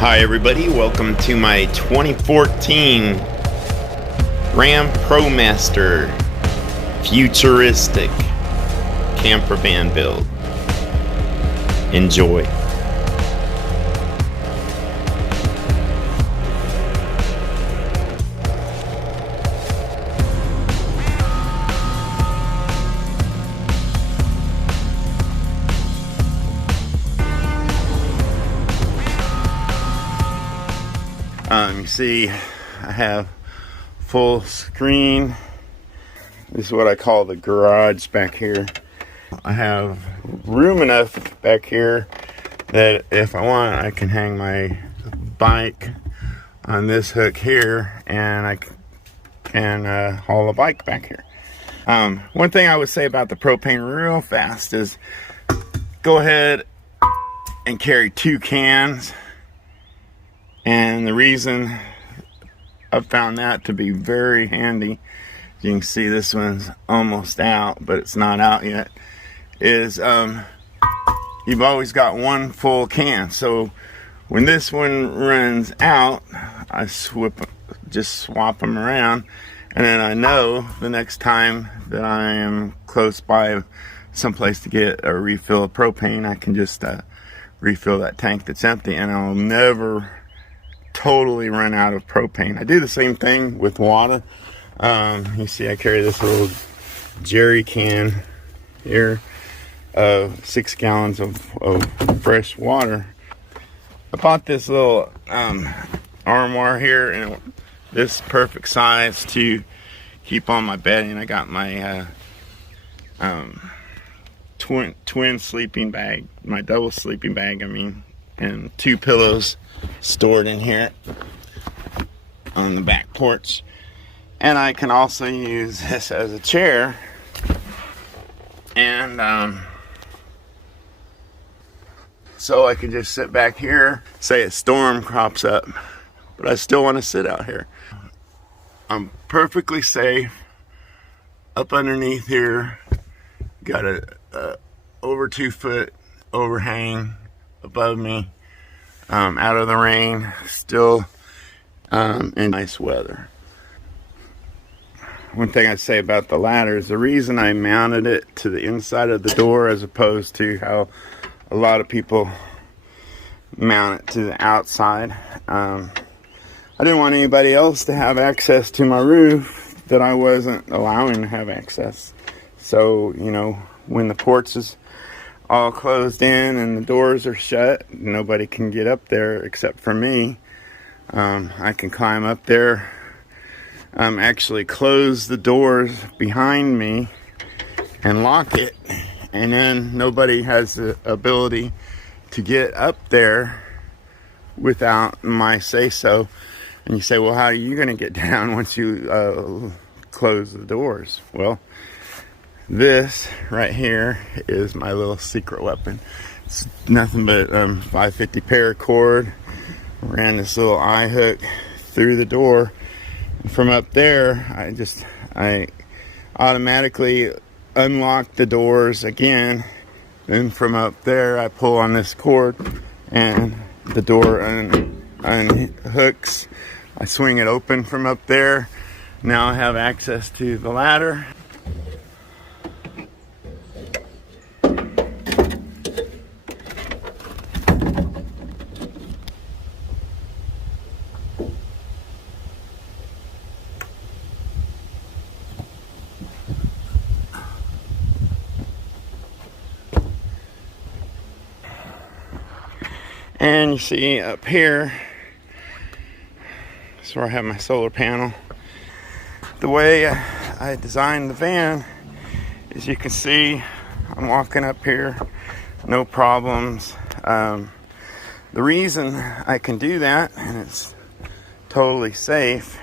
Hi everybody, welcome to my 2014 Ram ProMaster Futuristic Campervan build. Enjoy. You see, I have full screen. This is what I call the garage back here. I have room enough back here that if I want, I can hang my bike on this hook here, and I can haul a bike back here. One thing I would say about the propane real fast is go ahead and carry 2 cans. And the reason I've found that to be very handy, you can see this one's almost out, but it's not out yet, is you've always got one full can. So when this one runs out, I just swap them around, and then I know the next time that I am close by someplace to get a refill of propane, I can just refill that tank that's empty, and I'll never totally run out of propane. I do the same thing with water. You see I carry this little jerry can here of 6 gallons of fresh water. I bought this little armoire here, and this perfect size to keep on my bedding. I got my twin sleeping bag, my double sleeping bag, I mean, and 2 pillows stored in here on the back porch. And I can also use this as a chair, and so I can just sit back here. Say a storm crops up, but I still want to sit out here. I'm perfectly safe up underneath here. Got a over 2 foot overhang above me, out of the rain, still in nice weather. One thing I'd say about the ladder is the reason I mounted it to the inside of the door as opposed to how a lot of people mount it to the outside. I didn't want anybody else to have access to my roof that I wasn't allowing to have access. So, you know, when the porch is all closed in and the doors are shut, nobody can get up there except for me. I can climb up there, actually close the doors behind me and lock it, and then nobody has the ability to get up there without my say-so. And you say, well, how are you going to get down once you close the doors? Well, this right here is my little secret weapon. It's nothing but 550 paracord. Ran this little eye hook through the door. And from up there, I automatically unlock the doors again. Then from up there, I pull on this cord, and the door unhooks. I swing it open from up there. Now I have access to the ladder. And you see up here, that's where I have my solar panel. The way I designed the van is, you can see I'm walking up here, no problems. The reason I can do that, and it's totally safe,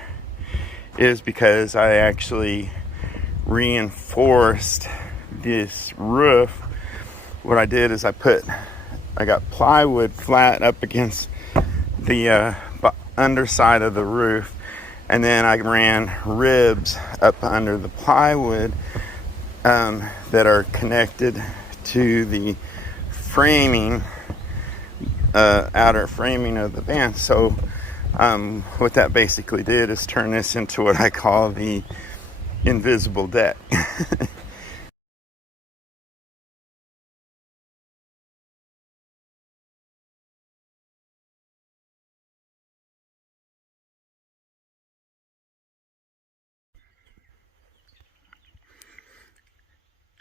is because I actually reinforced this roof. What I did is I got plywood flat up against the underside of the roof, and then I ran ribs up under the plywood that are connected to the framing outer framing of the van. So what that basically did is turn this into what I call the invisible deck.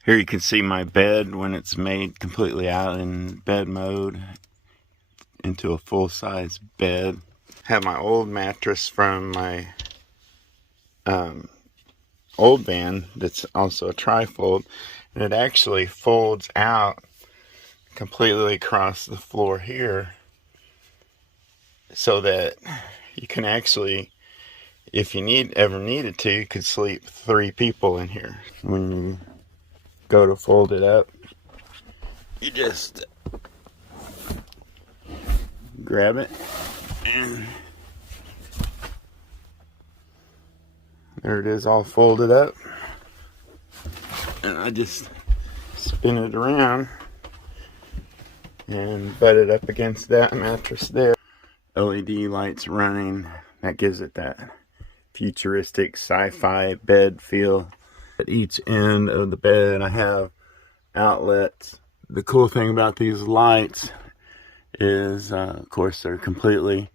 Here you can see my bed when it's made completely out in bed mode into a full-size bed. Have my old mattress from my old van that's also a trifold, and it actually folds out completely across the floor here, so that you can actually, if you ever needed to, you could sleep 3 people in here. When you go to fold it up, you just grab it and there it is, all folded up, and I just spin it around and butt it up against that mattress there. LED lights running, that gives it that futuristic sci-fi bed feel. At each end of the bed I have outlets. The cool thing about these lights is of course they're completely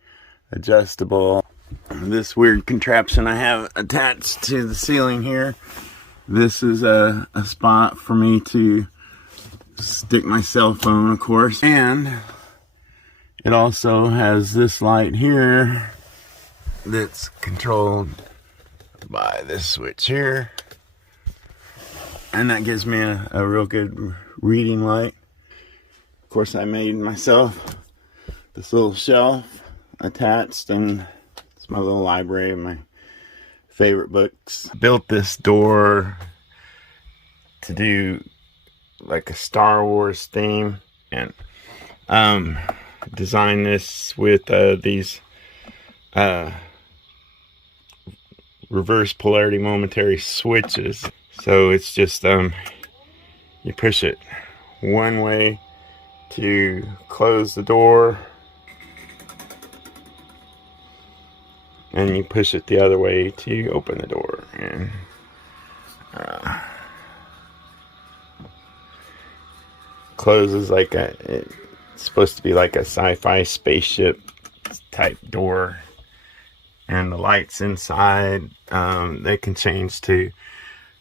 adjustable. This weird contraption I have attached to the ceiling here, this is a spot for me to stick my cell phone, of course, and it also has this light here that's controlled by this switch here, and that gives me a real good reading light. Of course, I made myself this little shelf attached, and it's my little library of my favorite books. Built this door to do like a Star Wars theme, and designed this with these reverse polarity momentary switches. So it's just you push it one way to close the door, and you push it the other way to open the door. And closes like it's supposed to be like a sci-fi spaceship type door. And the lights inside, they can change to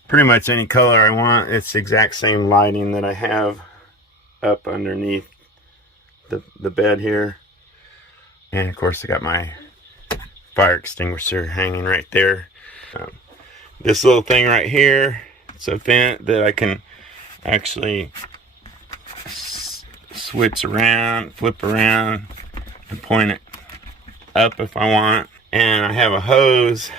pretty much any color I want. It's the exact same lighting that I have up underneath the bed here. And of course I got my fire extinguisher hanging right there. This little thing right here, it's a vent that I can actually switch around, flip around, and point it up if I want. And I have a hose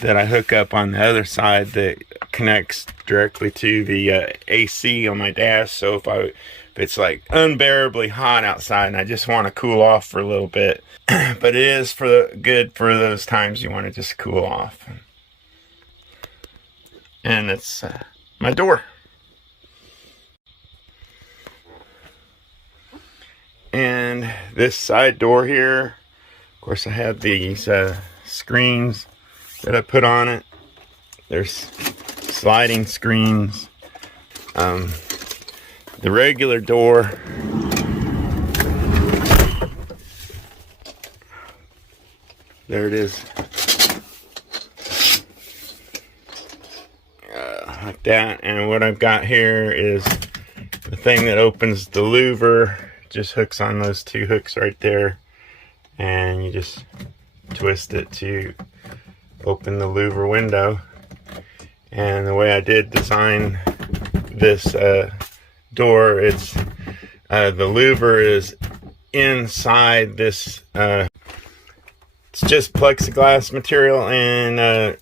that I hook up on the other side that connects directly to the AC on my dash. So if it's like unbearably hot outside and I just want to cool off for a little bit, but it is good for those times you want to just cool off. And it's my door. And this side door here, of course, I have these screens that I put on it. There's sliding screens. The regular door, there it is, like that. And what I've got here is the thing that opens the louver. Just hooks on those 2 hooks right there, and you just twist it to open the louver window. And the way I did design this door, it's the louver is inside this it's just plexiglass material, and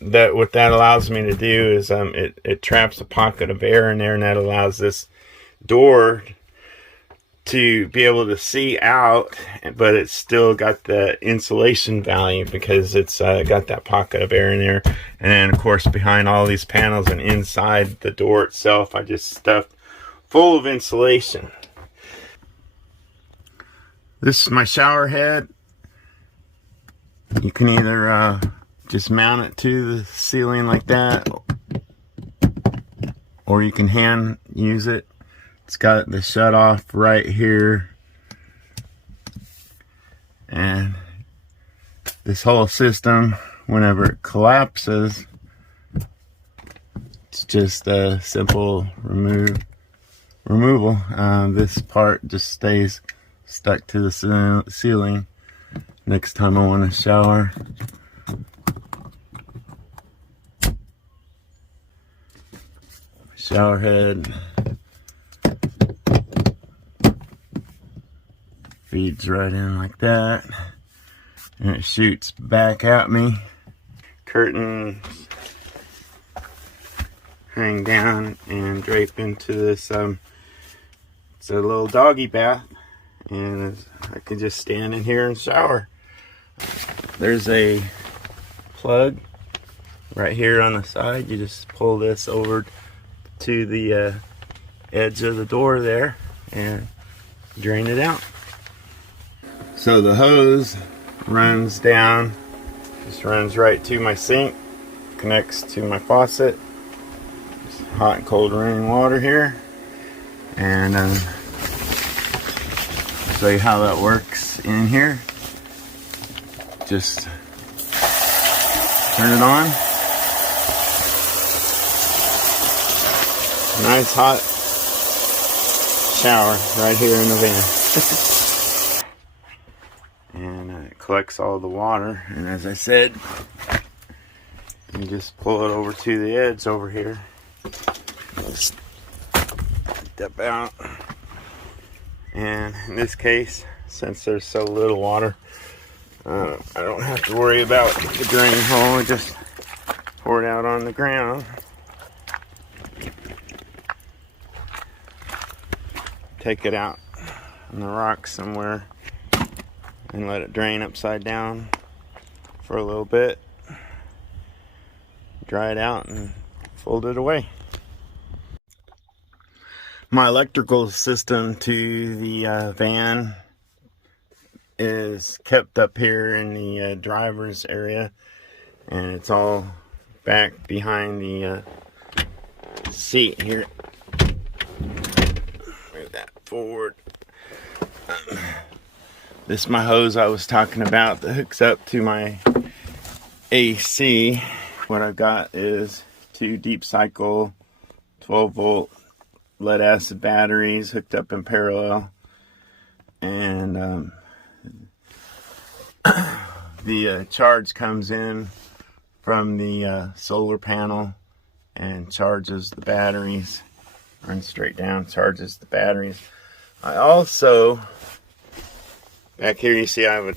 what that allows me to do is it traps a pocket of air in there, and that allows this door to be able to see out, but it's still got the insulation value because it's got that pocket of air in there. And then of course behind all these panels and inside the door itself, I just stuffed full of insulation. This is my shower head. You can either just mount it to the ceiling like that, or you can hand use it. It's got the shut off right here, and this whole system, whenever it collapses, it's just a simple removal. This part just stays stuck to the ceiling. Next time I want to shower, shower head feeds right in like that, and it shoots back at me. Curtains hang down and drape into this. It's a little doggy bath, and I can just stand in here and shower. There's a plug right here on the side. You just pull this over to the edge of the door there and drain it out. So the hose runs down, just runs right to my sink, connects to my faucet. Just hot and cold running water here, and show you how that works in here. Just turn it on. Nice hot shower right here in the van. And it collects all the water, and as I said, you just pull it over to the edge over here. Just step out, and in this case, since there's so little water, I don't have to worry about the drain hole. I just pour it out on the ground. Take it out on the rocks somewhere and let it drain upside down for a little bit. Dry it out and fold it away. My electrical system to the van is kept up here in the driver's area, and it's all back behind the seat here. Move that forward. This is my hose I was talking about that hooks up to my AC. What I've got is 2 deep cycle 12 volt lead acid batteries hooked up in parallel, and the charge comes in from the solar panel and charges the batteries. Runs straight down, charges the batteries. I also, back here you see I have a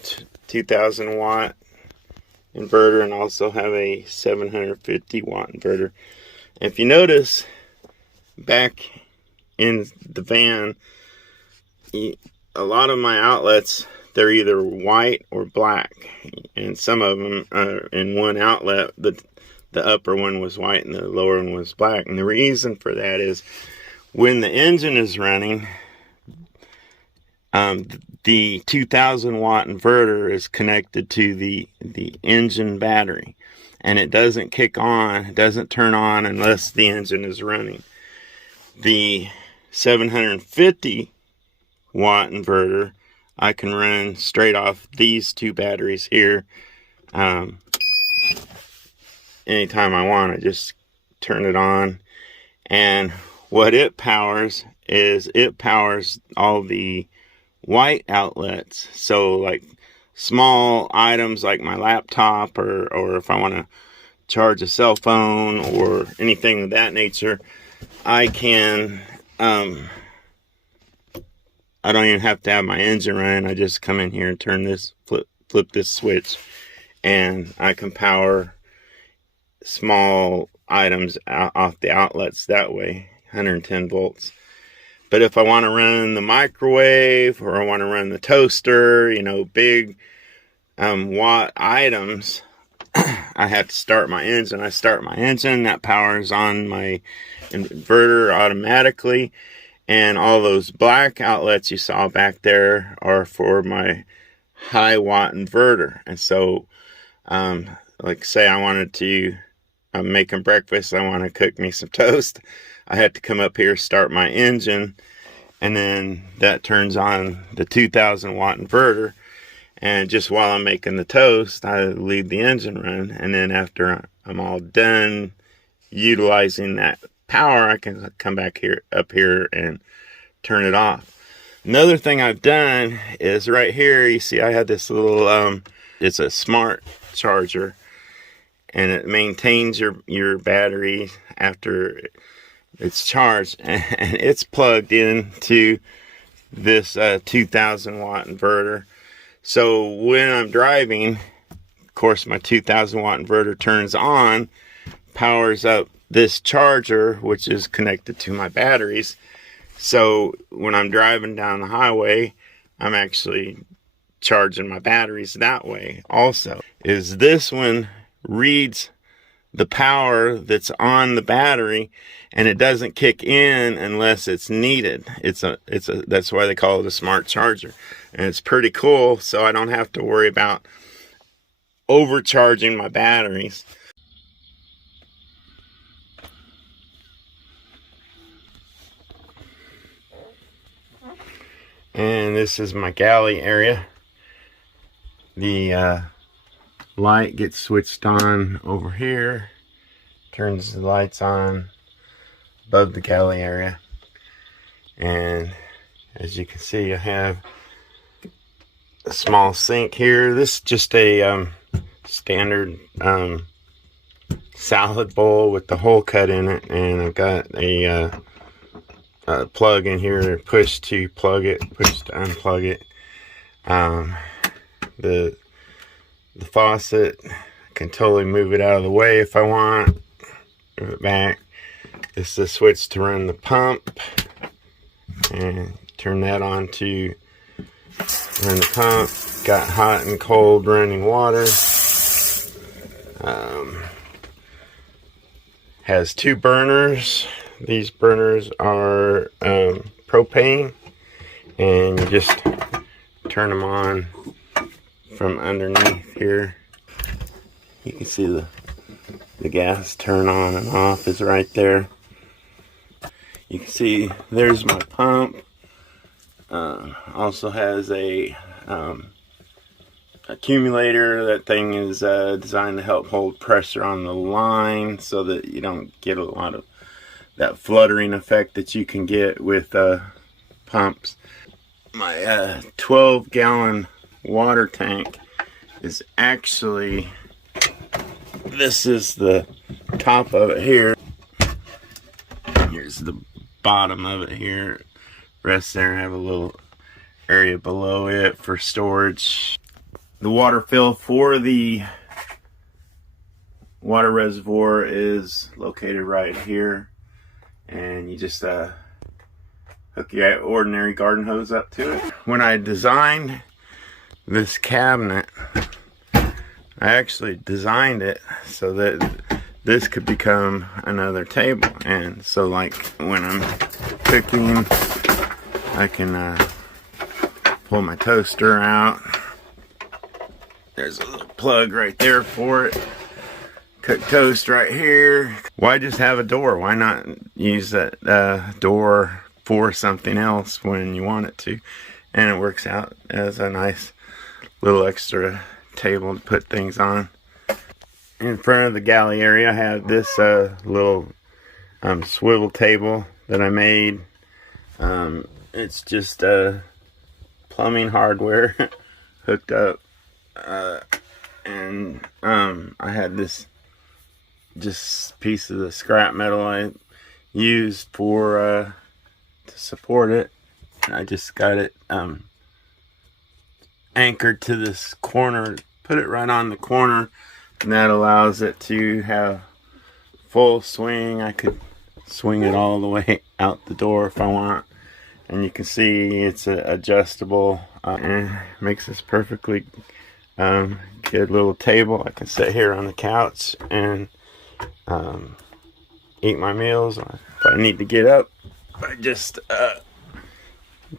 2000 watt inverter, and also have a 750 watt inverter. And if you notice, back in the van, a lot of my outlets, they're either white or black, and some of them are in one outlet. The upper one was white and the lower one was black, and the reason for that is when the engine is running, the 2000 watt inverter is connected to the engine battery, and it doesn't kick on, it doesn't turn on unless the engine is running. The 750 watt inverter, I can run straight off these 2 batteries here. Anytime I want, I just turn it on, and what it powers is it powers all the white outlets. So like small items like my laptop, or if I want to charge a cell phone or anything of that nature, I can I don't even have to have my engine running. I just come in here and turn this, flip this switch, and I can power small items off the outlets that way, 110 volts. But if I want to run the microwave, or I want to run the toaster, you know, big watt items, I have to start my engine. I start my engine, that powers on my inverter automatically, And all those black outlets you saw back there are for my high watt inverter. And so, like say I wanted to, I'm making breakfast, I want to cook me some toast, I had to come up here, start my engine, and then that turns on the 2000 watt inverter. And just while I'm making the toast, I leave the engine run. And then after I'm all done utilizing that power, I can come back here, up here, and turn it off. Another thing I've done is right here, you see I had this little, it's a smart charger, and it maintains your battery after it's charged, and it's plugged into this 2000 watt inverter. So when I'm driving, of course my 2000 watt inverter turns on, powers up this charger, which is connected to my batteries. So when I'm driving down the highway, I'm actually charging my batteries that way. Also, is this one reads the power that's on the battery, and it doesn't kick in unless it's needed. That's why they call it a smart charger. And it's pretty cool, so I don't have to worry about overcharging my batteries. And this is my galley area. The light gets switched on over here, turns the lights on above the galley area, and as you can see I have a small sink here. This is just a standard salad bowl with the hole cut in it, and I've got a plug in here, push to plug it, push to unplug it. The faucet, I can totally move it out of the way if I want, move it back. This is the switch to run the pump, and turn that on to run the pump. Got hot and cold running water. Has two burners. These burners are propane, and you just turn them on from underneath here. You can see the gas turn on and off is right there. You can see there's my pump. Also has a accumulator. That thing is designed to help hold pressure on the line so that you don't get a lot of that fluttering effect that you can get with pumps. My 12-gallon water tank is actually, this is the top of it here. Here's the bottom of it here. Rest there. I have a little area below it for storage. The water fill for the water reservoir is located right here, and you just hook your ordinary garden hose up to it. When I designed this cabinet, I actually designed it so that this could become another table. And so like when I'm cooking, I can pull my toaster out. There's a little plug right there for it. Cook toast right here. Why just have a door? Why not use that door for something else when you want it to? And it works out as a nice little extra table to put things on. In front of the galley area, I have this little swivel table that I made. It's just plumbing hardware hooked up, and I had this just piece of the scrap metal I used for to support it. I just got it anchored to this corner, put it right on the corner, and that allows it to have full swing. I could swing it all the way out the door if I want, and you can see it's adjustable, and makes this perfectly good little table. I can sit here on the couch and eat my meals. If I need to get up, I just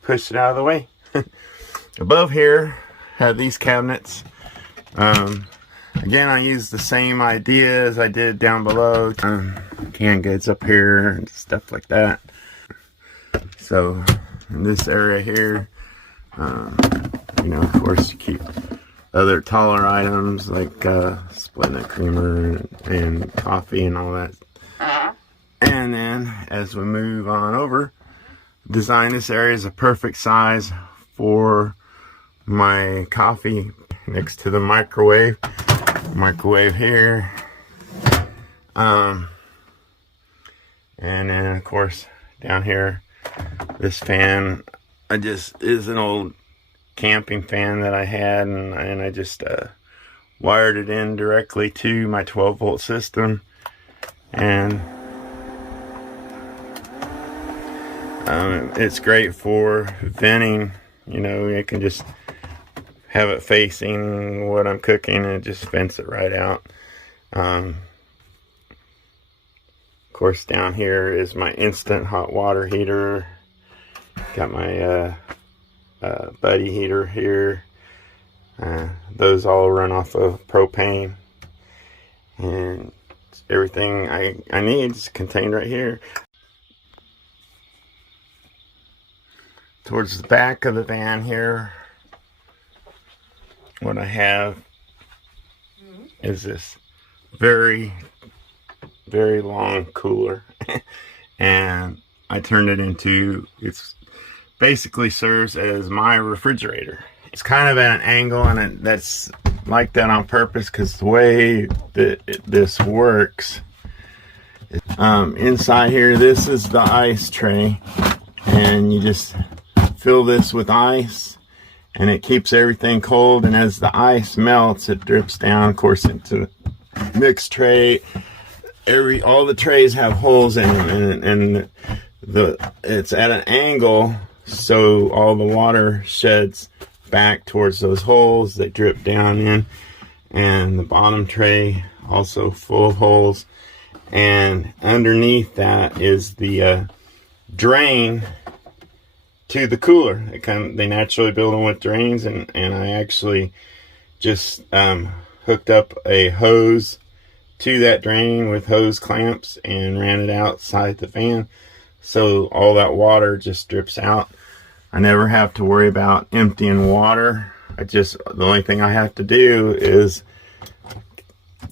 pushed it out of the way. Above here, have these cabinets. Again, I use the same idea as I did down below. Canned goods up here and stuff like that. So in this area here, you know, of course, you keep other taller items like split nut creamer and coffee and all that. And then as we move on over, design this area as a perfect size for my coffee next to the microwave here. And then of course down here, this fan is an old camping fan that I had, and I just wired it in directly to my 12-volt system, and it's great for venting. You know, you can just have it facing what I'm cooking and it just vents it right out. Of course, down here is my instant hot water heater. Got my buddy heater here. Those all run off of propane, and everything I need is contained right here. Towards the back of the van here, what I have is this very, very long cooler. And I turned it into, it's basically serves as my refrigerator. It's kind of at an angle, and that's like that on purpose because the way that this works, inside here, this is the ice tray, and you just fill this with ice and it keeps everything cold, and as the ice melts it drips down, of course, into mixed tray. All the trays have holes in them, and it's at an angle, so all the water sheds back towards those holes. They drip down in, and the bottom tray also full of holes, and underneath that is the drain to the cooler. They naturally build them with drains, and I actually just hooked up a hose to that drain with hose clamps and ran it outside the fan, so all that water just drips out. I never have to worry about emptying water. The only thing I have to do is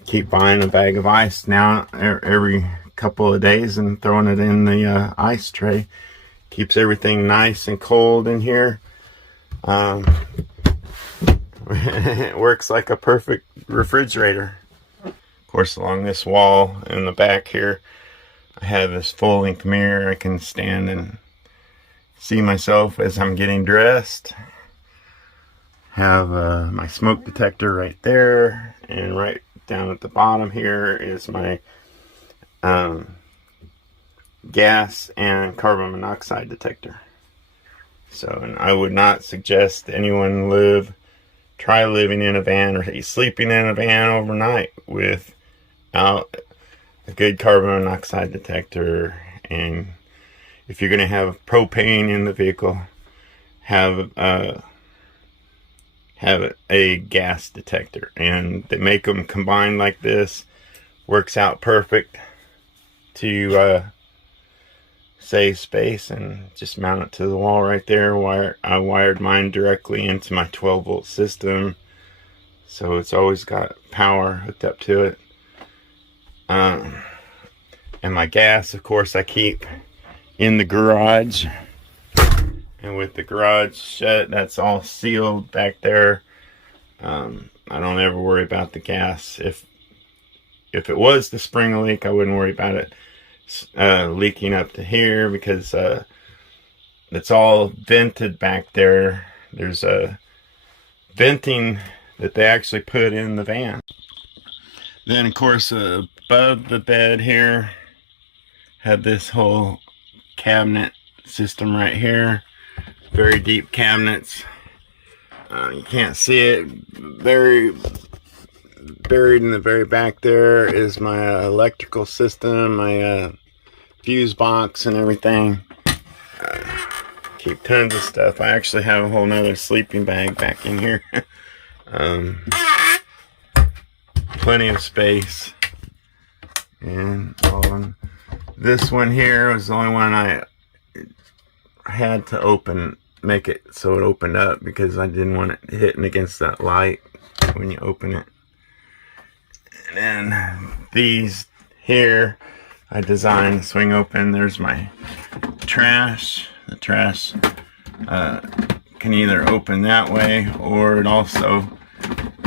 keep buying a bag of ice now every couple of days and throwing it in the ice tray. Keeps everything nice and cold in here. It works like a perfect refrigerator. Of course, along this wall in the back here, I have this full-length mirror. I can stand and see myself as I'm getting dressed. Have my smoke detector right there, and right down at the bottom here is my gas and carbon monoxide detector. So, and I would not suggest anyone try living in a van or sleeping in a van overnight without a good carbon monoxide detector. And if you're going to have propane in the vehicle, have a gas detector. And they make them combined like this. Works out perfect to save space, and just mount it to the wall right there. I wired mine directly into my 12-volt system, so it's always got power hooked up to it. And my gas, of course, I keep in the garage, and with the garage shut, that's all sealed back there. I don't ever worry about the gas. If it was the spring leak, I wouldn't worry about it leaking up to here, because it's all vented back there. There's a venting that they actually put in the van. Then of course above the bed here, had this whole cabinet system right here. Very deep cabinets. You can't see it. Very buried in the very back there is my electrical system, my fuse box and everything. Keep tons of stuff. I actually have a whole nother sleeping bag back in here. Plenty of space. And this one here was the only one I had to open, make it so it opened up, because I didn't want it hitting against that light when you open it. And then these here I designed swing open. There's my trash. The trash can either open that way, or it also,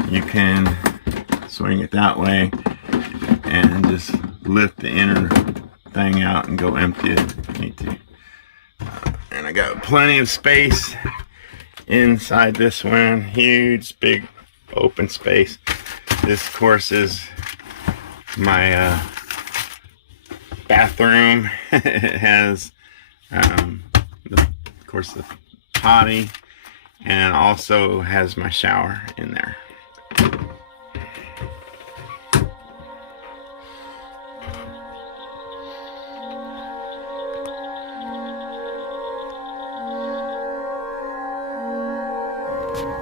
you can swing it that way and just lift the inner thing out and go empty it if you need to. And I got plenty of space inside this one. Huge, big, open space. This, of course, is my bathroom. It has, of course, the potty, and also has my shower in there.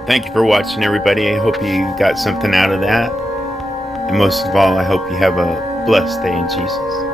Thank you for watching, everybody. I hope you got something out of that. And most of all, I hope you have a blessed day in Jesus.